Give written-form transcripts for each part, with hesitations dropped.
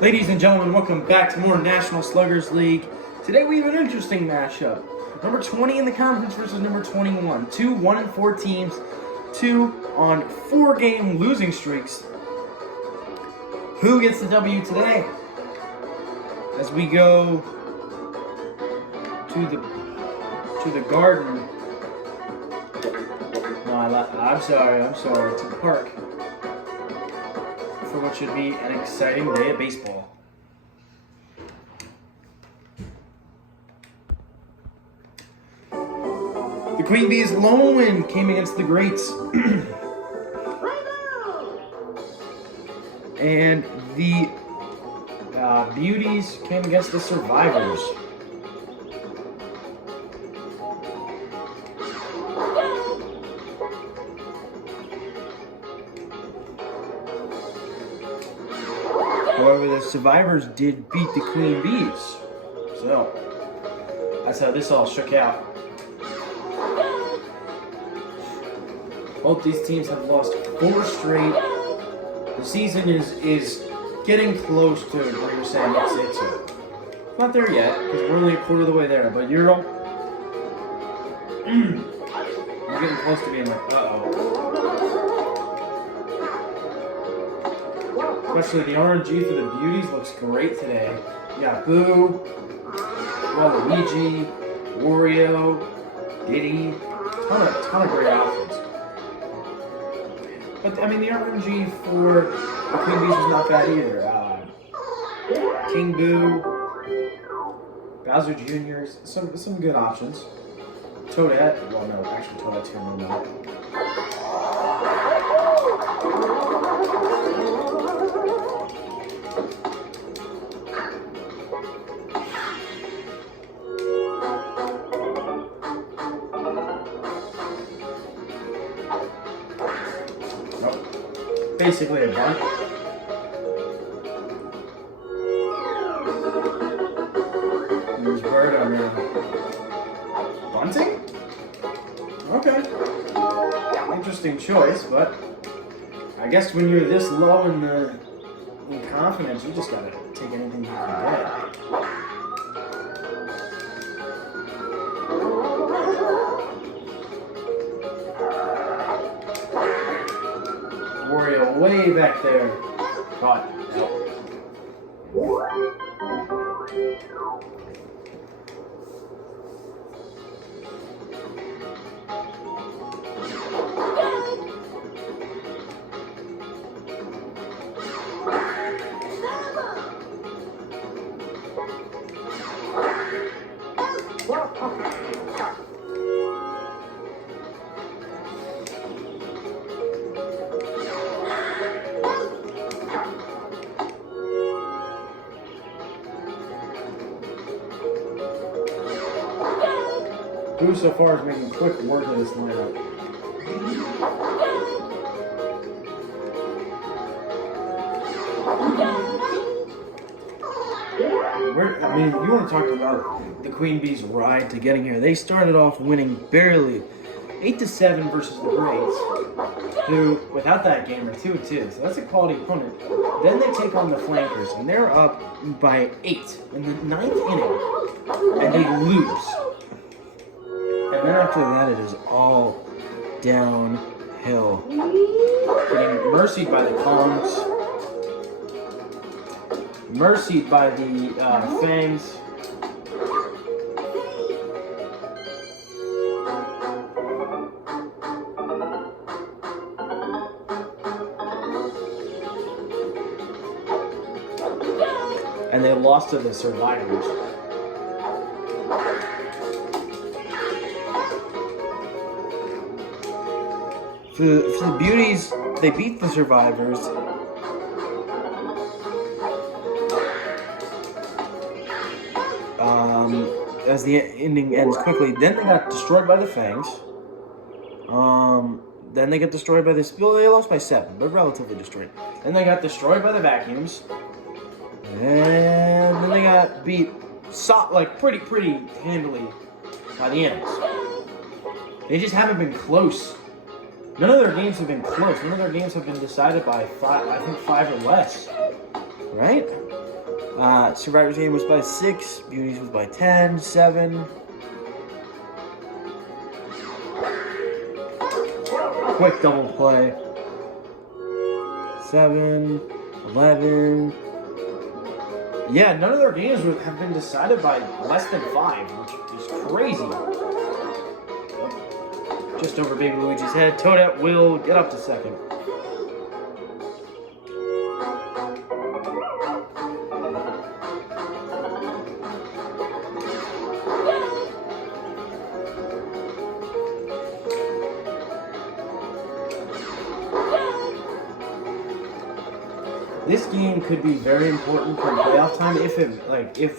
Ladies and gentlemen, welcome back to more National Sluggers League. Today we have an interesting matchup. Number 20 in the conference versus number 21. Two 1-4 teams, two on 4-game losing streaks. Who gets the W today? As we go to the garden. No, I'm sorry, to the park. For what should be an exciting day of baseball. The Queen Bee's lone win came against the Greats. And the Beauties came against the Survivors. However, the Survivors did beat the Queen Bees. So, that's how this all shook out. Both these teams have lost 4 straight. The season is getting close to where you're saying it's not there yet, because we're only a quarter of the way there, but you're getting close to being like, Especially the RNG for the Beauties looks great today. You got Boo, Luigi, Wario, Diddy, ton of great options. But I mean, the RNG for the Queen Bees was not bad either. King Boo, Bowser Jr., some good options. Toadette, well no, actually Toadette's here in a minute. Basically a bunt. There's Bird on there. Bunting? Okay. Interesting choice, but I guess when you're this low in confidence, you just gotta take anything you can get. Wario way back there. Caught. Who so far is making quick work of this lineup? I mean, you want to talk about the Queen Bee's ride to getting here. They started off winning barely 8-7 versus the Greats, who, without that game, are 2-2. So that's a quality opponent. Then they take on the Flankers, and they're up by 8 in the 9th inning, and they lose. And then after that, it is all downhill. Getting mercied by the Kongs. Mercied by the Fangs. And they lost to the Survivors. For the Beauties, they beat the Survivors. As the inning ends quickly. Then they got destroyed by the Fangs. Then they got destroyed by this. Well, they lost by 7, but relatively destroyed. Then they got destroyed by the Vacuums. And then they got beat pretty handily by the Ends. They just haven't been close. None of their games have been close. None of their games have been decided by 5 or less. Right? Survivor's game was by 6. Beauties was by 10, 7. Quick double play. 7, 11. Yeah, none of their games have been decided by less than 5, which is crazy. Just over Baby Luigi's head. Toadette will get up to second. This game could be very important for playoff time if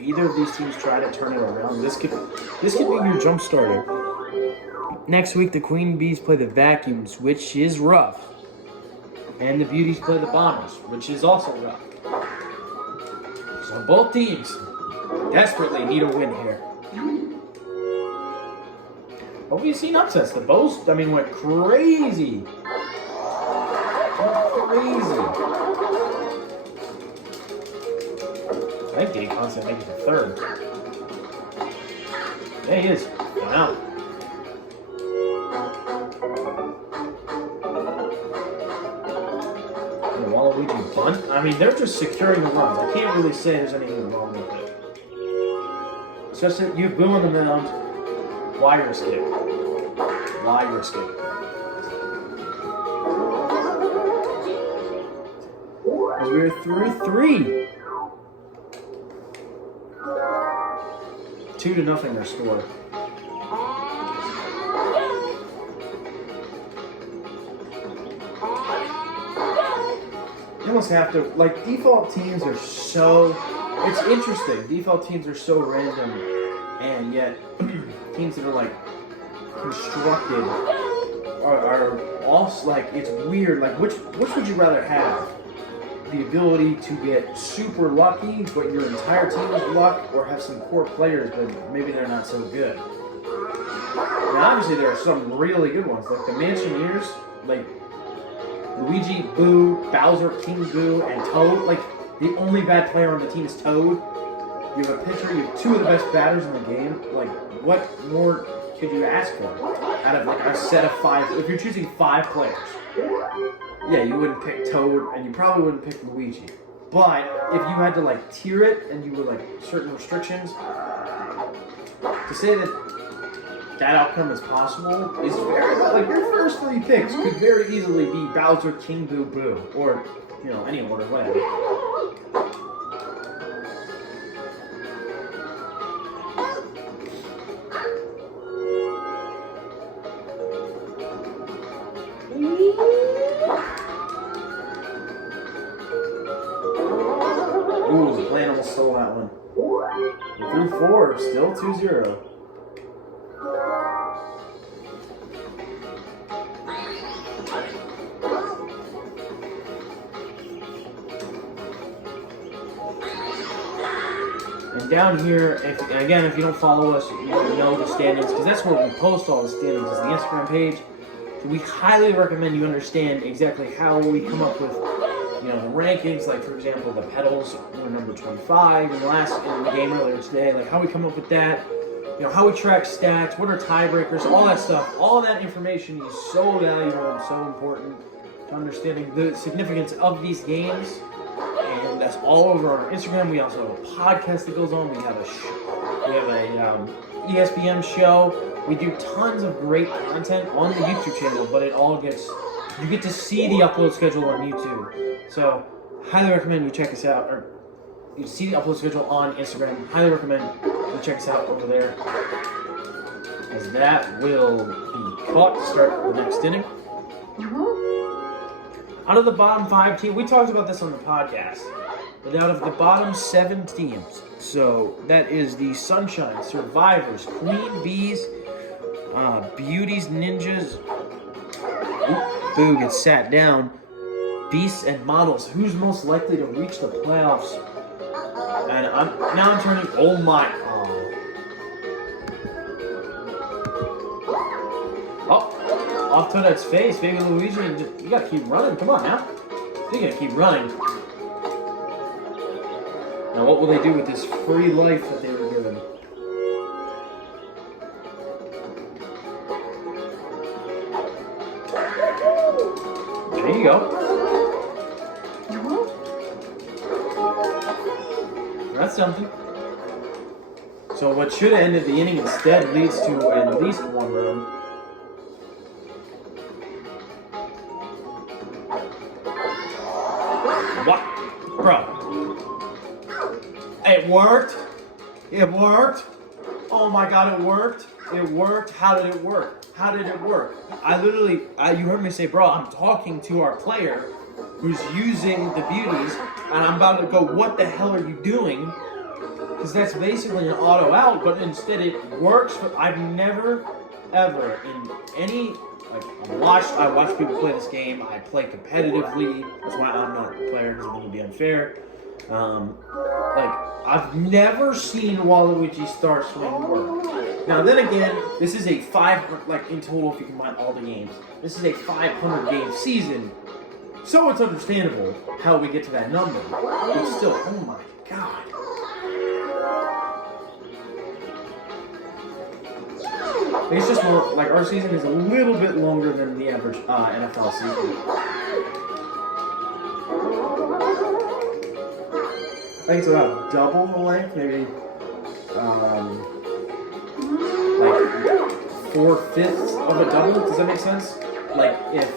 either of these teams try to turn it around. This could be your jump starter. Next week, the Queen Bees play the Vacuums, which is rough, and the Beauties play the Bombers, which is also rough. So both teams desperately need a win here. But we've seen upsets. The Bows, went crazy. I think Dacon's gonna make it to third. There he is. Wow. Waluigi bunt? They're just securing the runs. I can't really say there's anything wrong with it. It's just that you boo on the mound. Why risk it? Why risk it? As we're through 3. 2-0 their score. You almost have to, default teams are so, it's interesting. Default teams are so random, and yet teams that are constructed are also it's weird. Which would you rather have? The ability to get super lucky, but your entire team is luck, or have some core players, but maybe they're not so good. Now, obviously, there are some really good ones, like the Mansioneers, Luigi, Boo, Bowser, King Boo, and Toad. The only bad player on the team is Toad. You have a pitcher, you have 2 of the best batters in the game. What more could you ask for out of a set of 5? If you're choosing 5 players. Yeah, you wouldn't pick Toad, and you probably wouldn't pick Luigi. But if you had to tier it, and you were certain restrictions, to say that outcome is possible is very your first 3 picks could very easily be Bowser, King Boo, Boo, or any order, whatever. Ooh, the plane almost stole that one. Through 4, still 2-0. And down here, if you don't follow us, you know the standings, because that's where we post all the standings, is the Instagram page. So we highly recommend you understand exactly how we come up with the rankings. For example, the pedals were number 25 in the game earlier today. How we come up with that, how we track stats, what are tiebreakers, all that stuff. All that information is so valuable and so important to understanding the significance of these games. And that's all over on our Instagram. We also have a podcast that goes on. We have a ESPN show. We do tons of great content on the YouTube channel, but you get to see the upload schedule on YouTube. So, highly recommend you check us out, or you see the upload schedule on Instagram. Highly recommend you check us out over there, as that will be caught to start the next inning. Out of the bottom 5 teams, we talked about this on the podcast, but out of the bottom 7 teams, so that is the Sunshine, Survivors, Queen Bees, Beauties, Ninjas, Boo gets sat down, Beasts, and Models. Who's most likely to reach the playoffs? And I'm turning, oh my, off Toadette's face, Baby Luigi, you gotta keep running. Come on now. You gotta keep running. Now, what will they do with this free life that they were given? There you go. That's something. So what should have ended the inning instead leads to at least one run. What? Bro. It worked. It worked. Oh my God, it worked. It worked. How did it work? How did it work? You heard me say, bro, I'm talking to our player who's using the Beauties, and I'm about to go, what the hell are you doing? Because that's basically an auto out, but instead it works. I've never, ever, in any, like, I watch people play this game. I play competitively. That's why I'm not a player, because I think it would be unfair. I've never seen Waluigi Star Swing work. Now, then again, this is a 500, like, in total, if you combine all the games, this is a 500 game season. So it's understandable how we get to that number. But still, oh my God. It's just more, like, our season is a little bit longer than the average NFL season. I think it's about double the length, maybe, like 4/5 of a double. Does that make sense? Like, if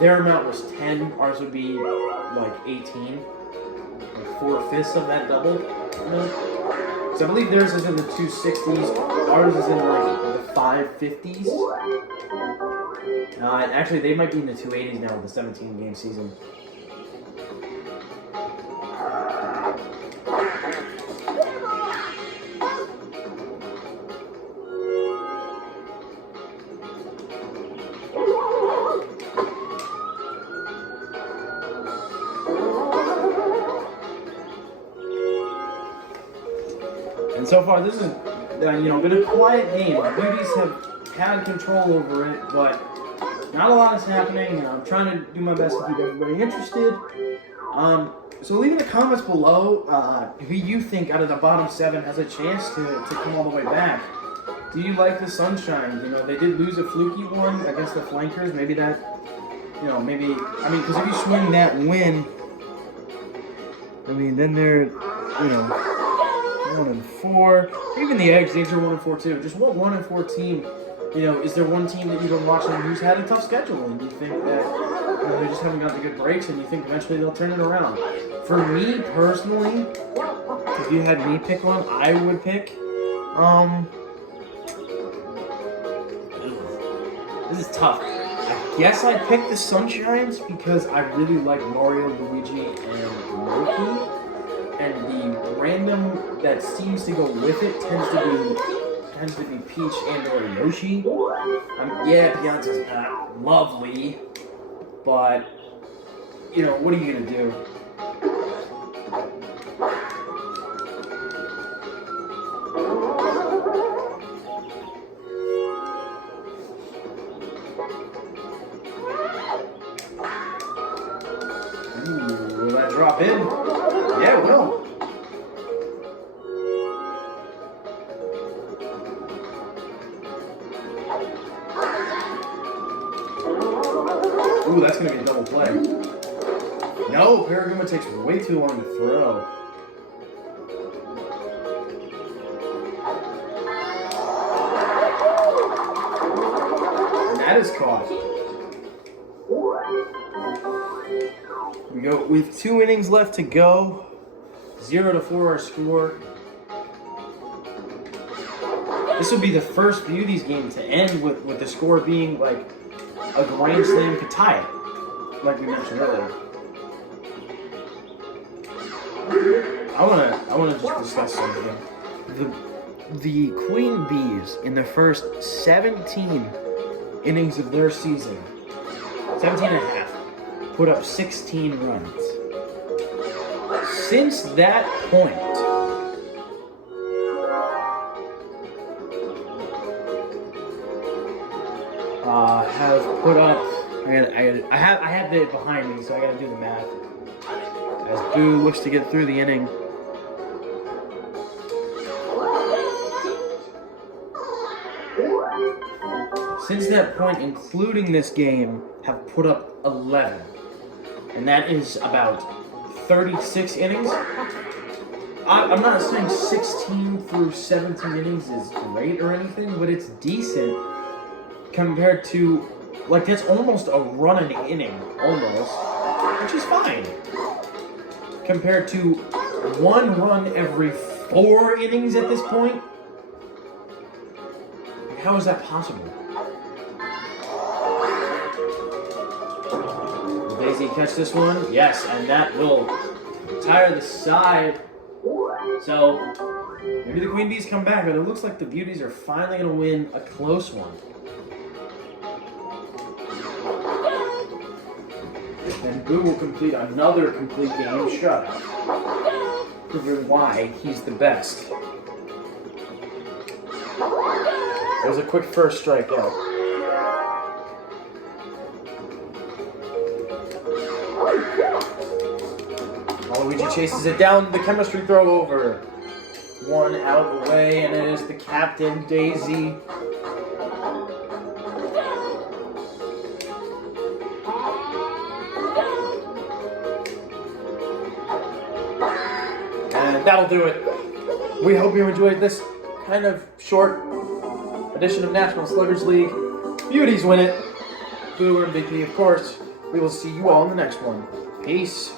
their amount was 10, ours would be like 18. Like 4/5 of that double. You know? So I believe theirs is in the 260s. Ours is in like the 550s. Actually, they might be in the 280s now with the 17 game season. And so far, this is, been a quiet game. The Beauties have had control over it, but not a lot is happening, and I'm trying to do my best to keep everybody interested. So leave in the comments below who you think out of the bottom 7 has a chance to come all the way back. Do you like the Sunshine? They did lose a fluky one against the Flankers. Maybe that, because if you swing that win, then they're, 1-4. Even the Eggs are 1-4 too. Just what 1-4 team? Is there one team that you've been watching who's had a tough schedule, and you think that they just haven't got the good breaks, and you think eventually they'll turn it around? For me personally, if you had me pick one, I would pick. This is tough. I guess I'd pick the Sunshines because I really like Mario, Luigi, and Loki. And the random that seems to go with it tends to be Peach and or Yoshi. Yeah, Beyonce's not lovely, but what are you gonna do? Ooh, will that drop in? Yeah, it will. Ooh, that's going to be a double play. No, Paraguma takes way too long to throw. And that is caught. We go with 2 innings left to go. 0-4 our score. This will be the first Beauties game to end with the score being like a Grand Slam could tie it, like we mentioned earlier. I wanna just discuss something. The Queen Bees in the first 17 innings of their season, 17 and a half, put up 16 runs. Since that point, have put up. I have it behind me, so I gotta do the math. As Boo looks to get through the inning, since that point, including this game, have put up 11. And that is about 36 innings. I'm not saying 16 through 17 innings is great or anything, but it's decent compared to, like, that's almost a run an inning, almost, which is fine. Compared to 1 run every 4 innings at this point. How is that possible? Daisy catch this one? Yes, and that will tire the side. So, maybe the Queen Bees come back, but it looks like the Beauties are finally going to win a close one. And Boo will complete another complete game shutout, proving why he's the best. There's a quick first strikeout. Luigi chases it down, the chemistry throw over. 1 out the way, and it is the captain, Daisy. And that'll do it. We hope you enjoyed this kind of short edition of National Sluggers League. Beauties win it. Boo and Big P, of course. We will see you all in the next one. Peace.